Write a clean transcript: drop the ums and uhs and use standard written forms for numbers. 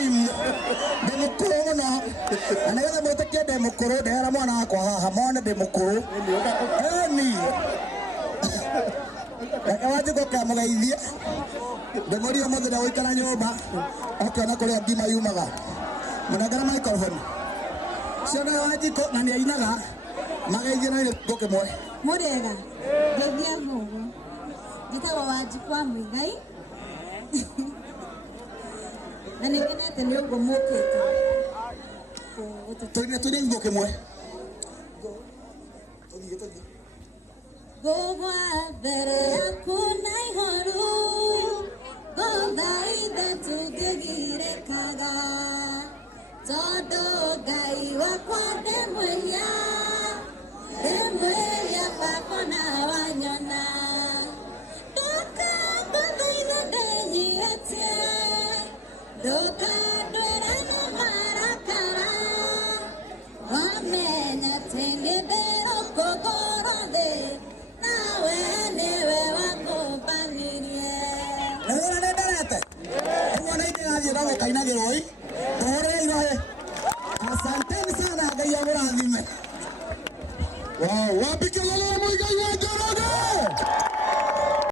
time demukuru no anagetha mwĩtĩkie demukuru ndehera mwana wakwa haha mone demukuru eni Wanjiko kamugeithia ndemũria mũthenya gũikara nyũmba akiona kũrĩa ngima yumaga mũnengera microphone ciana Wanjiko na nĩ ainaga mageithia na gĩko kĩmwe mũrĩega ngeithia mũgo njĩtagwo Wanjiko wa Mũigai na nĩngenete nĩ ũguo mũkĩte tũine gĩko kĩmwe Gogwa mbere yaku na ihoru gothaitha tũngĩgirĩkaga tondũ Ngai wakwa ndĩmwĩhia baba na wanyona ndoka ngũthaitha ndĩnyihĩtie ndoka ndwĩra nĩ marakara wamenya atĩ ngĩndĩrwo kũgũrwo thĩ Asanteni sana Ngai amũrathime. Wow, wapi kelele Mũigai Wanjiko.